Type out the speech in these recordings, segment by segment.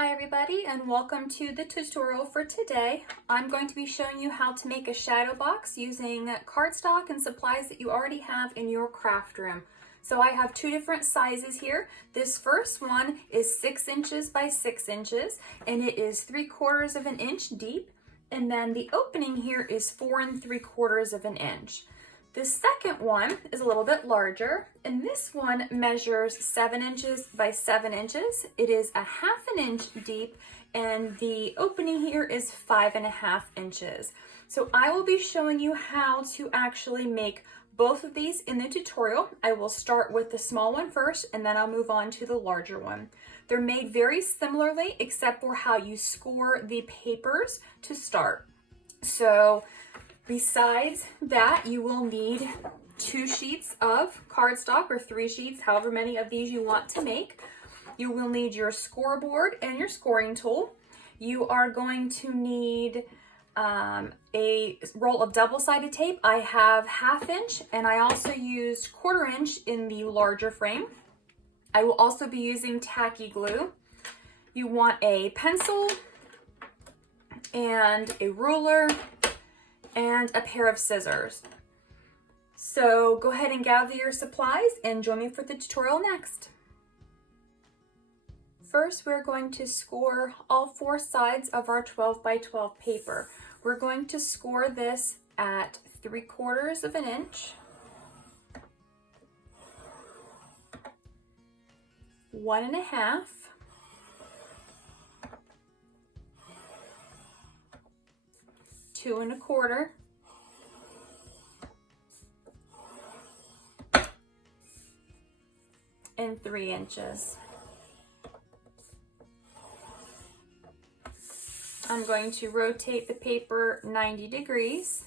Hi everybody, and welcome to the tutorial for today. I'm going to be showing you how to make a shadow box using cardstock and supplies that you already have in your craft room. So I have two different sizes here. This first one is 6 inches by 6 inches, and it is 3/4 of an inch deep. And then the opening here is 4 3/4 of an inch. The second one is a little bit larger, and this one measures 7 inches by 7 inches. It is 1/2 inch deep, and the opening here is 5.5 inches. So I will be showing you how to actually make both of these in the tutorial. I will start with the small one first, and then I'll move on to the larger one. They're made very similarly, except for how you score the papers to start. So besides that, you will need 2 sheets of cardstock, or 3 sheets, however many of these you want to make. You will need your scoreboard and your scoring tool. You are going to need a roll of double-sided tape. I have 1/2 inch, and I also used 1/4 inch in the larger frame. I will also be using tacky glue. You want a pencil and a ruler and a pair of scissors. So go ahead and gather your supplies and join me for the tutorial next. First, we're going to score all 4 sides of our 12 by 12 paper. We're going to score this at 3/4 of an inch, 1.5, 2.25, and 3 inches. I'm going to rotate the paper 90 degrees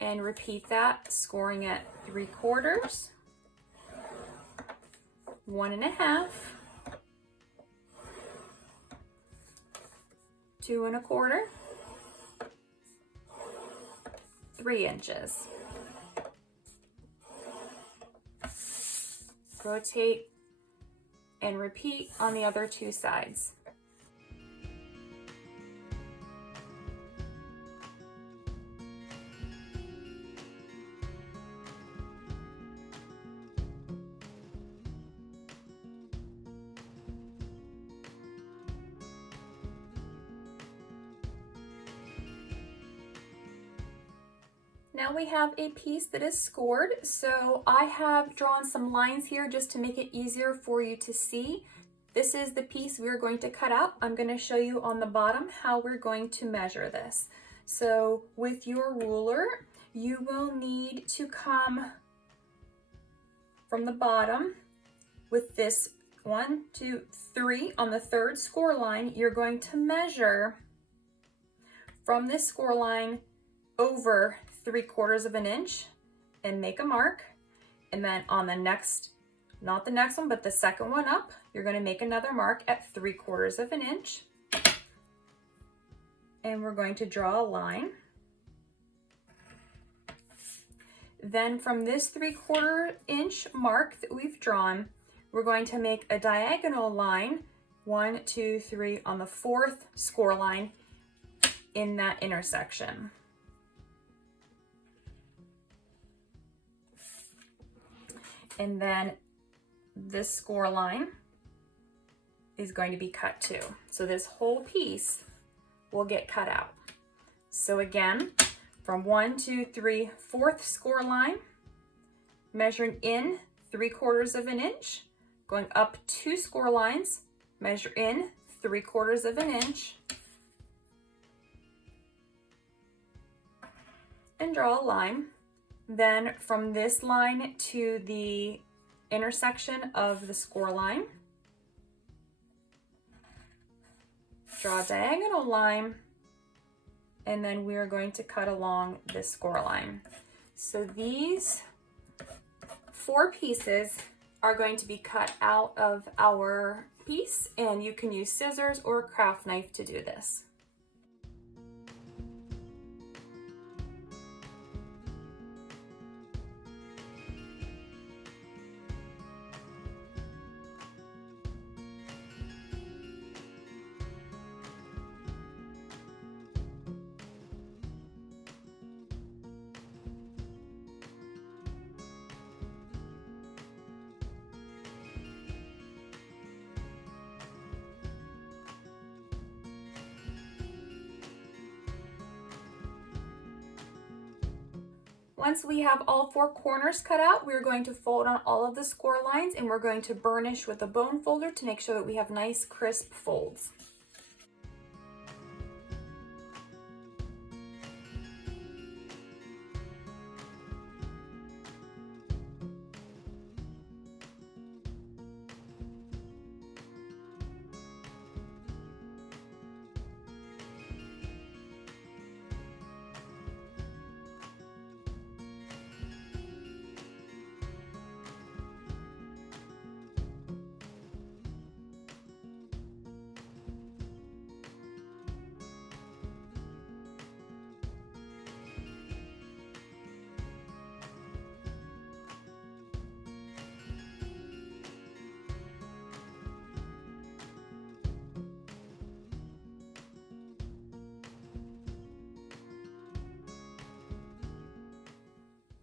and repeat that, scoring at 3/4, 1.5, 2.25, 3 inches. Rotate and repeat on the other 2 sides. Now we have a piece that is scored, so I have drawn some lines here just to make it easier for you to see. This is the piece we're going to cut out. I'm going to show you on the bottom how we're going to measure this. So with your ruler, you will need to come from the bottom with this 1, 2, 3 on the 3rd score line. You're going to measure from this score line over 3/4 of an inch and make a mark. And then on the next, not the next one, but the second one up, you're going to make another mark at 3/4 of an inch. And we're going to draw a line. Then from this 3/4 inch mark that we've drawn, we're going to make a diagonal line, 1, 2, 3 on the 4th score line in that intersection. And then this score line is going to be cut too. So this whole piece will get cut out. So again, from 1, 2, 3, 4th score line, measuring in 3/4 of an inch, going up 2 score lines, measure in 3/4 of an inch, and draw a line. Then from this line to the intersection of the score line, draw a diagonal line, and then we are going to cut along this score line. So these 4 pieces are going to be cut out of our piece, and you can use scissors or a craft knife to do this. Once we have all 4 corners cut out, we're going to fold on all of the score lines and we're going to burnish with a bone folder to make sure that we have nice crisp folds.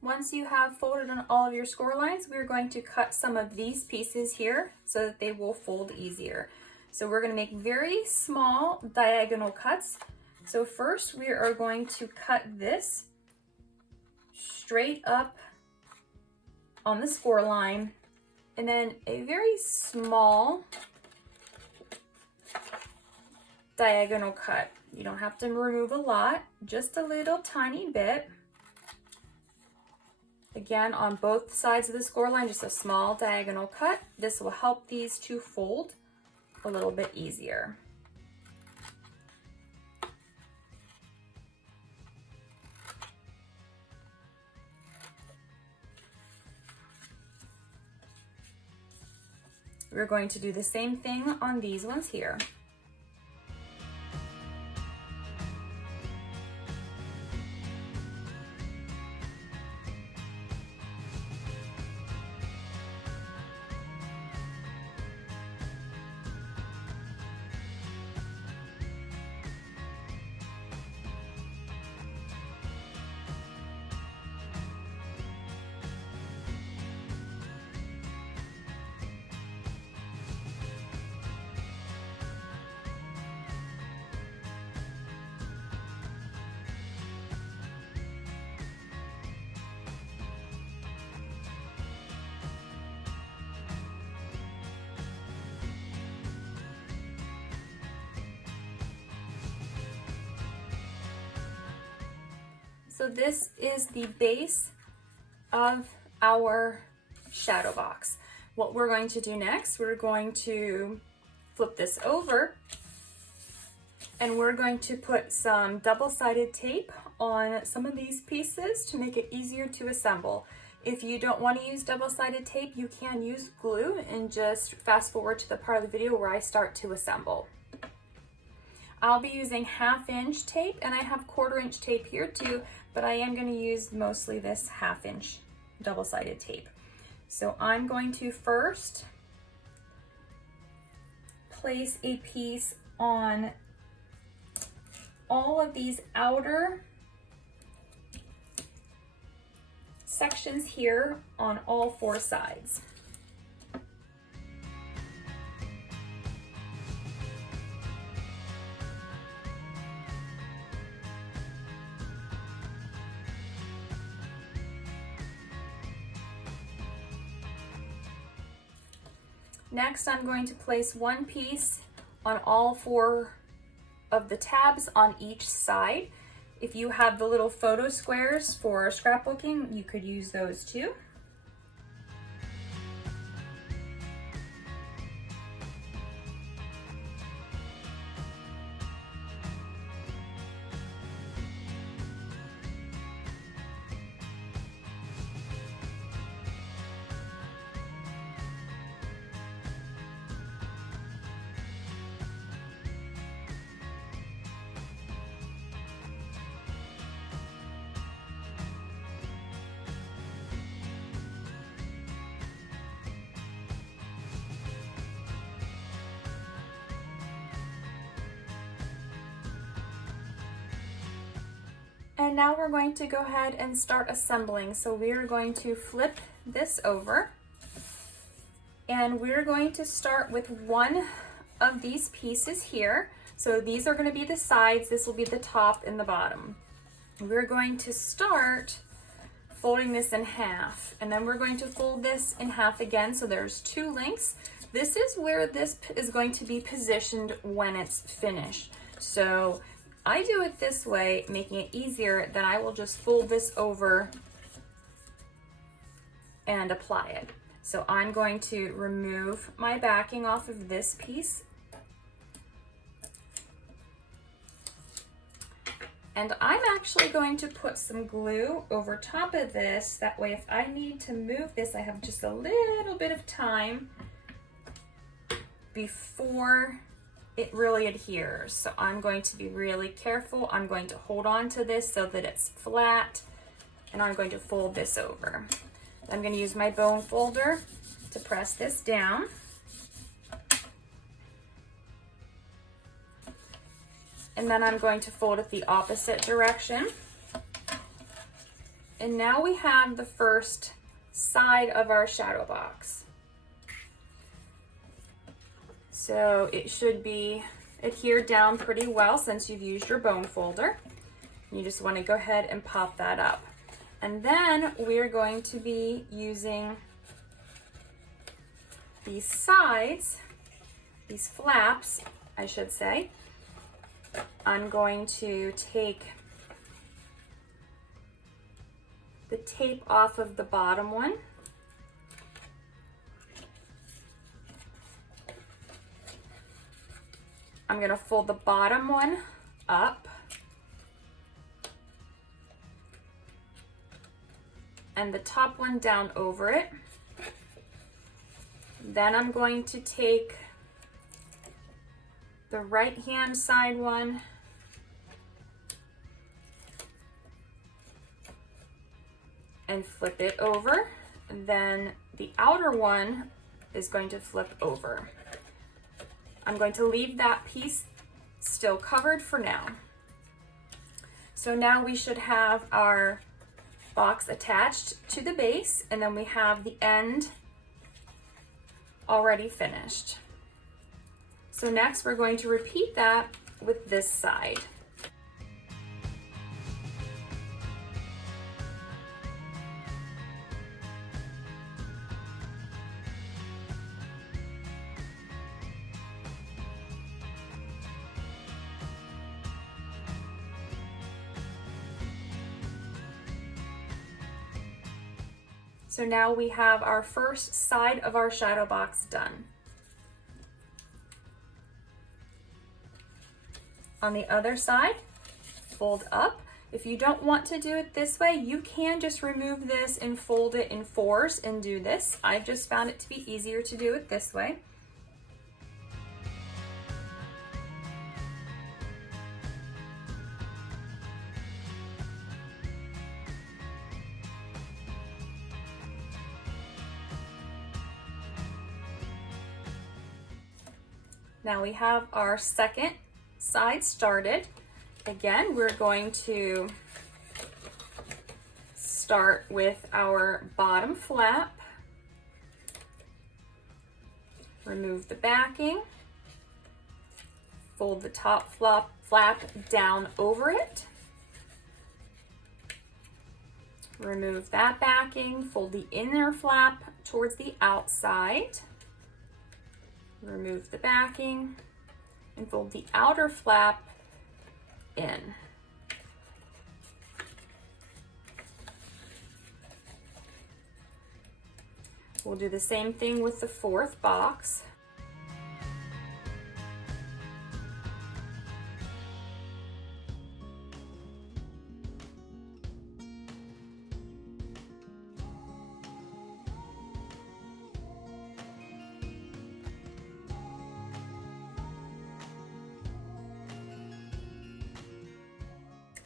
Once you have folded on all of your score lines, we're going to cut some of these pieces here so that they will fold easier. So we're going to make very small diagonal cuts. So first we are going to cut this straight up on the score line, and then a very small diagonal cut. You don't have to remove a lot, just a little tiny bit. Again, on both sides of the score line, just a small diagonal cut. This will help these to fold a little bit easier. We're going to do the same thing on these ones here. So this is the base of our shadow box. What we're going to do next, we're going to flip this over and we're going to put some double-sided tape on some of these pieces to make it easier to assemble. If you don't want to use double-sided tape, you can use glue and just fast forward to the part of the video where I start to assemble. I'll be using 1/2" tape, and I have 1/4" tape here too, but I am going to use mostly this 1/2" double-sided tape. So I'm going to first place a piece on all of these outer sections here on all 4 sides. Next, I'm going to place one piece on all 4 of the tabs on each side. If you have the little photo squares for scrapbooking, you could use those too. And now we're going to go ahead and start assembling. So we're going to flip this over and we're going to start with one of these pieces here. So these are going to be the sides, this will be the top and the bottom. We're going to start folding this in half, and then we're going to fold this in half again, so there's 2 lengths. This is where this is going to be positioned when it's finished. So I do it this way, making it easier. Then I will just fold this over and apply it. So I'm going to remove my backing off of this piece. And I'm actually going to put some glue over top of this. That way, if I need to move this, I have just a little bit of time before it really adheres. So I'm going to be really careful. I'm going to hold on to this so that it's flat, and I'm going to fold this over. I'm going to use my bone folder to press this down. And then I'm going to fold it the opposite direction. And now we have the first side of our shadow box. So it should be adhered down pretty well since you've used your bone folder. You just want to go ahead and pop that up. And then we're going to be using these sides, these flaps, I should say. I'm going to take the tape off of the bottom one. I'm going to fold the bottom one up and the top one down over it. Then I'm going to take the right hand side one and flip it over. And then the outer one is going to flip over. I'm going to leave that piece still covered for now. So now we should have our box attached to the base, and then we have the end already finished. So next we're going to repeat that with this side. So now we have our first side of our shadow box done. On the other side, fold up. If you don't want to do it this way, you can just remove this and fold it in 4s and do this. I've just found it to be easier to do it this way. Now we have our second side started. Again, we're going to start with our bottom flap, remove the backing, fold the top flap down over it, remove that backing, fold the inner flap towards the outside, remove the backing, and fold the outer flap in. We'll do the same thing with the 4th box.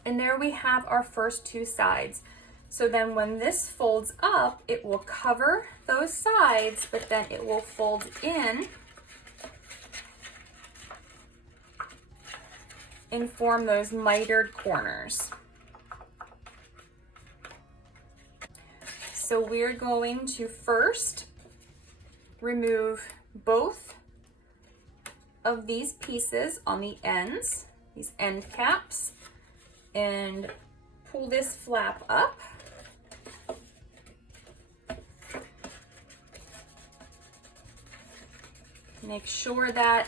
And there we have our first 2 sides. So then when this folds up, it will cover those sides, but then it will fold in and form those mitered corners. So we're going to first remove both of these pieces on the ends, these end caps, and pull this flap up. Make sure that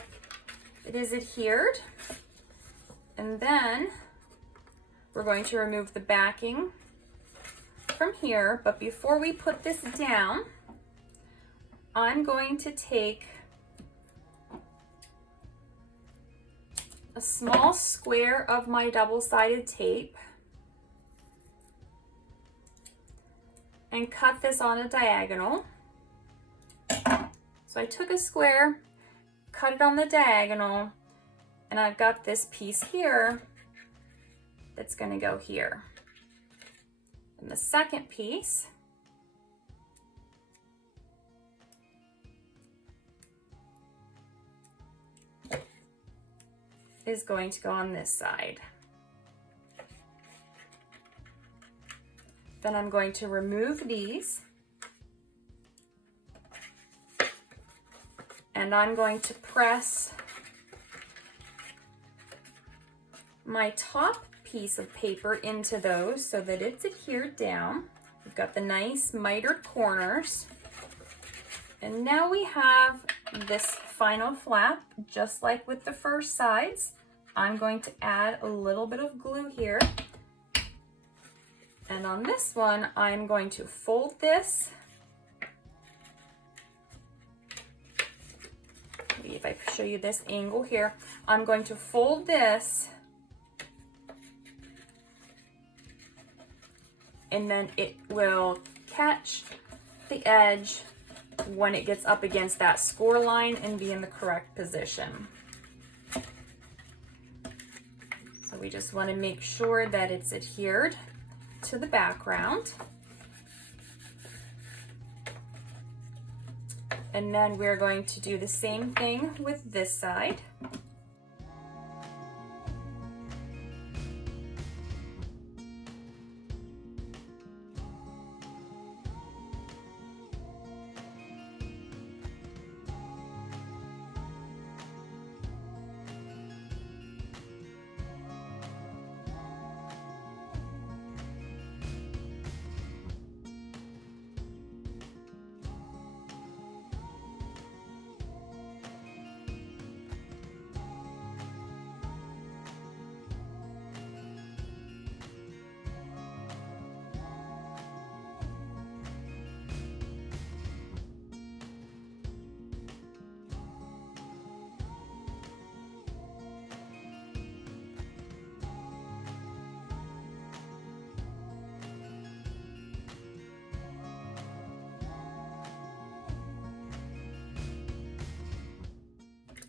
it is adhered. And then we're going to remove the backing from here. But before we put this down, I'm going to take a small square of my double-sided tape and cut this on a diagonal. So I took a square, cut it on the diagonal, and I've got this piece here that's going to go here. And the second piece is going to go on this side. Then I'm going to remove these, and I'm going to press my top piece of paper into those so that it's adhered down. We've got the nice mitered corners. And now we have this final flap, just like with the first sides. I'm going to add a little bit of glue here. And on this one, I'm going to fold this. Maybe if I show you this angle here, I'm going to fold this, and then it will catch the edge when it gets up against that score line and be in the correct position. So we just want to make sure that it's adhered to the background. And then we're going to do the same thing with this side.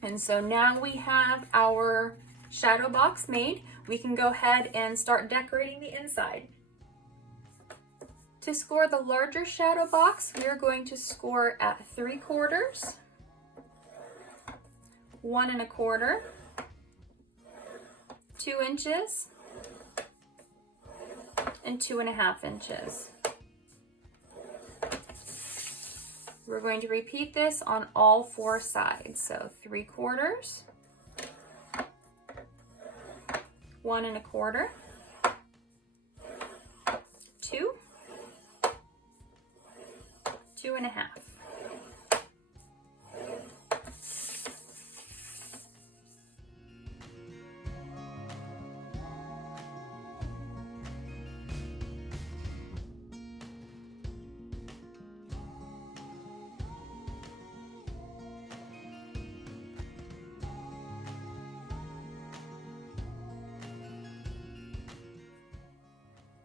And so now we have our shadow box made. We can go ahead and start decorating the inside. To score the larger shadow box, we are going to score at 3/4, 1 1/4, 2 inches, and 2 1/2 inches. We're going to repeat this on all 4 sides. So 3/4, 1 1/4, 2, 2 1/2.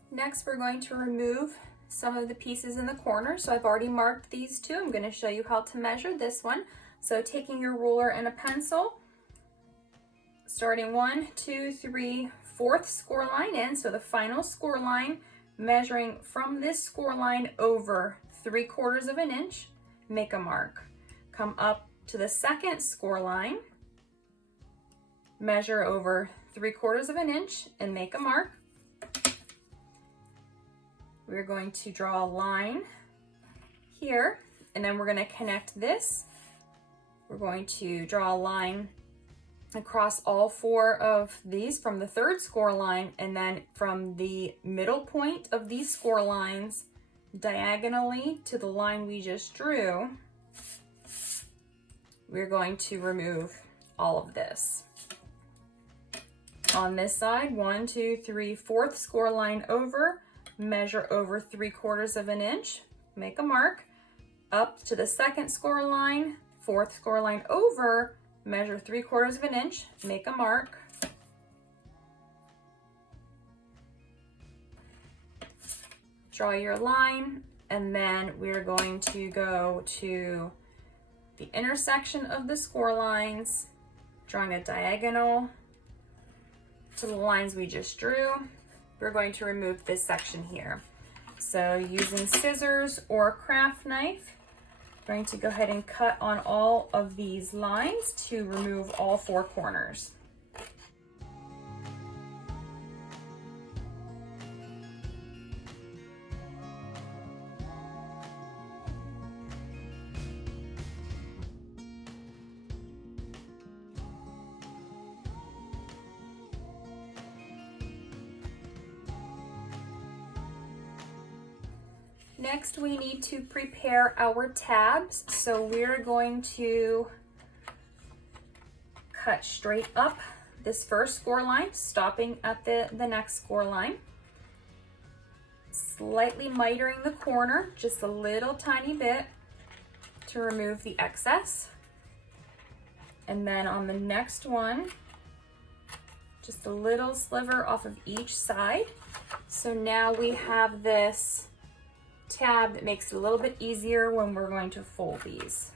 Next, we're going to remove some of the pieces in the corner. So I've already marked these two. I'm going to show you how to measure this one. So taking your ruler and a pencil, starting 1, 2, 3, 4th score line in, so the final score line, measuring from this score line over 3/4 of an inch, make a mark. Come up to the second score line, measure over 3/4 of an inch and make a mark. We're going to draw a line here, and then we're going to connect this. We're going to draw a line across all 4 of these from the 3rd score line, and then from the middle point of these score lines diagonally to the line we just drew, we're going to remove all of this. On this side, 1, 2, 3, fourth score line over, measure over 3/4 of an inch, make a mark. Up to the second score line, fourth score line over, measure 3/4 of an inch, make a mark. Draw your line, and then we're going to go to the intersection of the score lines, drawing a diagonal to the lines we just drew. We're going to remove this section here. So using scissors or craft knife, I'm going to go ahead and cut on all of these lines to remove all 4 corners. Next, we need to prepare our tabs. So we're going to cut straight up this first score line, stopping at the next score line. Slightly mitering the corner, just a little tiny bit to remove the excess. And then on the next one, just a little sliver off of each side. So now we have this tab that makes it a little bit easier when we're going to fold these.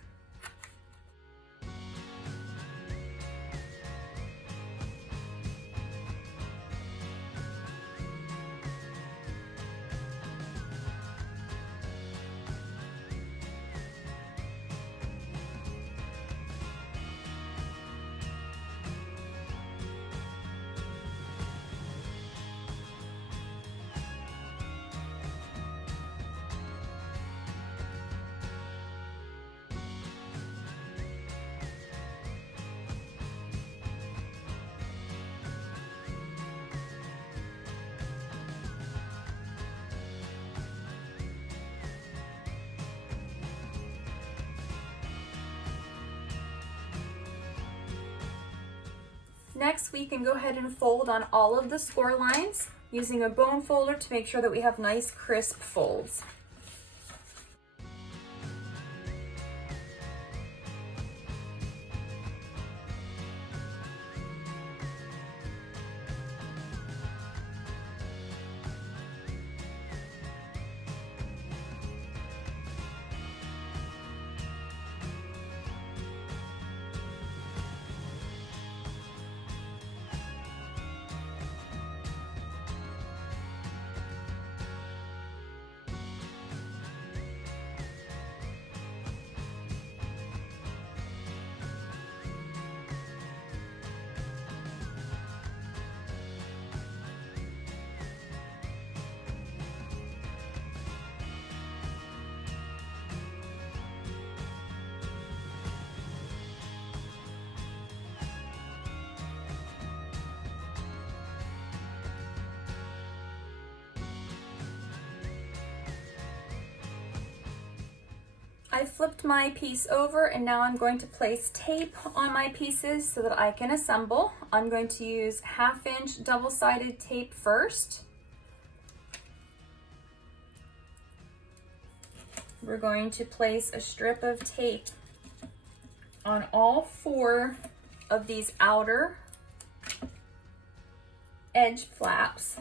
Next, we can go ahead and fold on all of the score lines using a bone folder to make sure that we have nice crisp folds. I flipped my piece over and now I'm going to place tape on my pieces so that I can assemble. I'm going to use 1/2 inch double-sided tape first. We're going to place a strip of tape on all 4 of these outer edge flaps.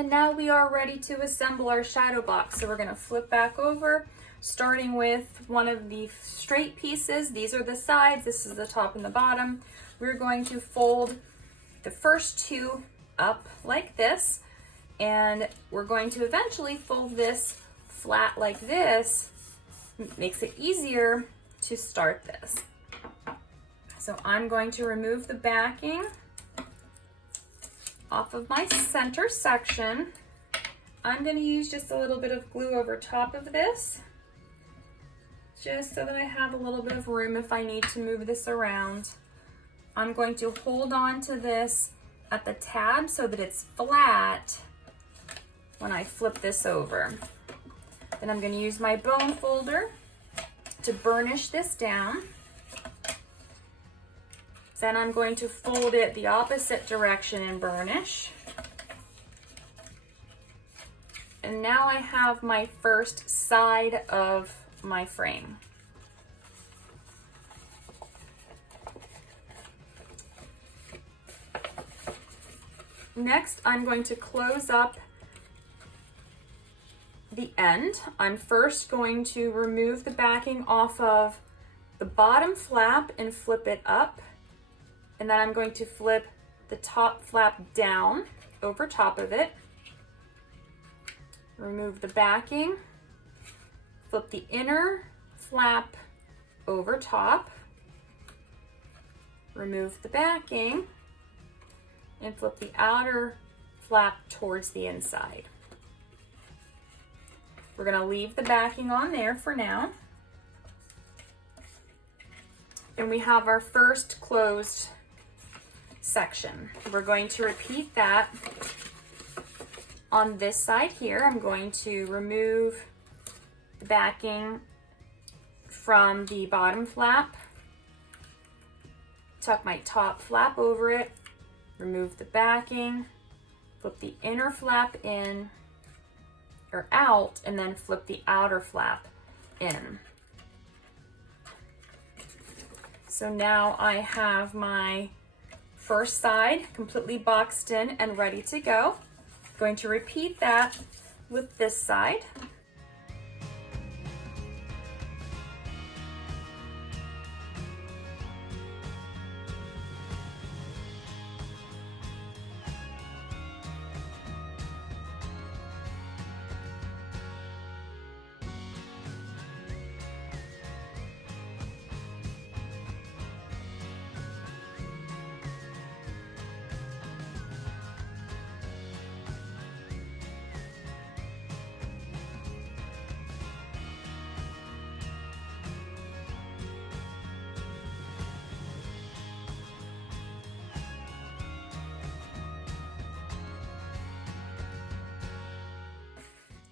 And now we are ready to assemble our shadow box. So we're gonna flip back over, starting with one of the straight pieces. These are the sides, this is the top and the bottom. We're going to fold the first two up like this, and we're going to eventually fold this flat like this. It makes it easier to start this. So I'm going to remove the backing off of my center section. I'm going to use just a little bit of glue over top of this, just so that I have a little bit of room if I need to move this around. I'm going to hold on to this at the tab so that it's flat when I flip this over. Then I'm going to use my bone folder to burnish this down. Then I'm going to fold it the opposite direction and burnish. And now I have my first side of my frame. Next, I'm going to close up the end. I'm first going to remove the backing off of the bottom flap and flip it up. And then I'm going to flip the top flap down over top of it. Remove the backing, flip the inner flap over top, remove the backing, and flip the outer flap towards the inside. We're going to leave the backing on there for now. And we have our first closed section. We're going to repeat that on this side here. I'm going to remove the backing from the bottom flap, tuck my top flap over it, remove the backing, flip the inner flap in or out, and then flip the outer flap in. So now I have my first side completely boxed in and ready to go. I'm going to repeat that with this side.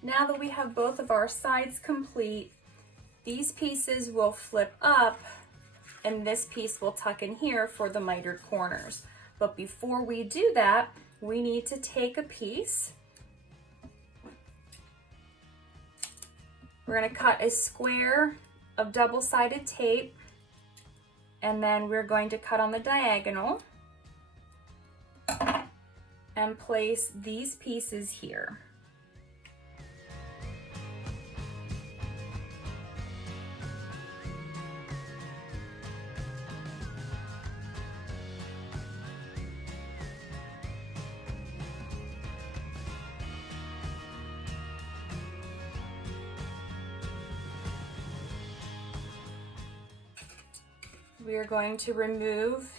Now that we have both of our sides complete, these pieces will flip up and this piece will tuck in here for the mitered corners. But before we do that, we need to take a piece. We're going to cut a square of double-sided tape, and then we're going to cut on the diagonal and place these pieces here. We are going to remove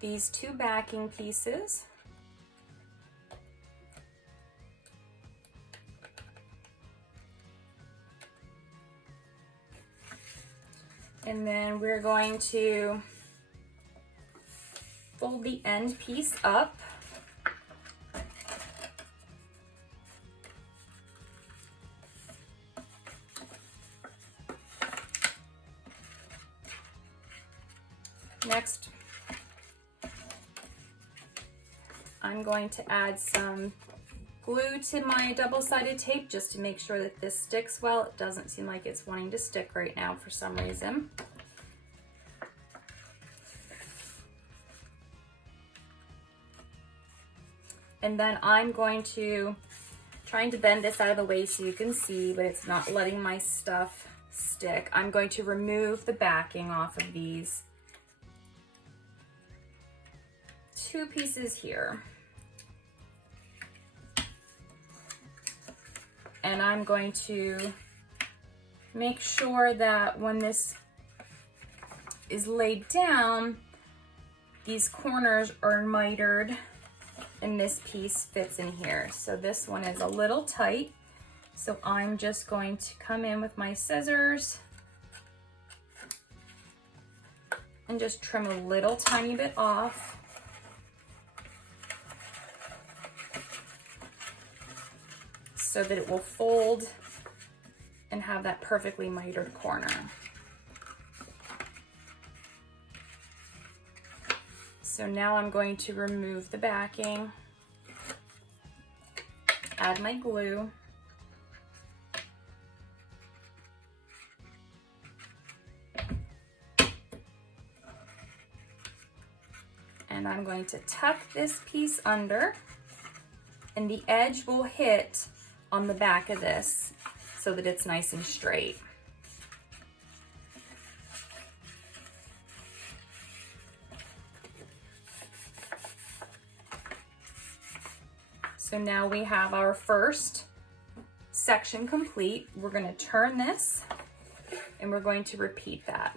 these two backing pieces. And then we're going to fold the end piece up. Next, I'm going to add some glue to my double-sided tape just to make sure that this sticks well. It doesn't seem like it's wanting to stick right now for some reason. And then I'm going to, trying to bend this out of the way so you can see, but it's not letting my stuff stick. I'm going to remove the backing off of these two pieces here. And I'm going to make sure that when this is laid down, these corners are mitered and this piece fits in here. So this one is a little tight. So I'm just going to come in with my scissors and just trim a little tiny bit off. So that it will fold and have that perfectly mitered corner. So now I'm going to remove the backing, add my glue, and I'm going to tuck this piece under, and the edge will hit on the back of this so that it's nice and straight. So now we have our first section complete. We're going to turn this and we're going to repeat that.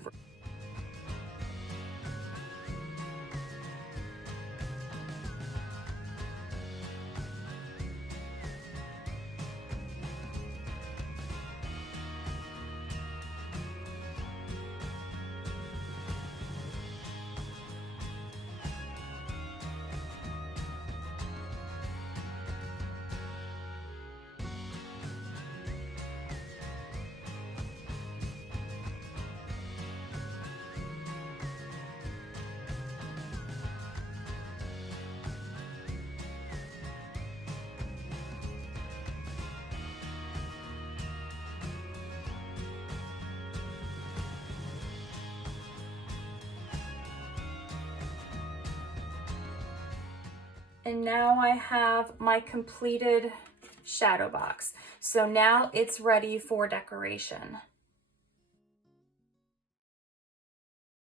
And now I have my completed shadow box. So now it's ready for decoration.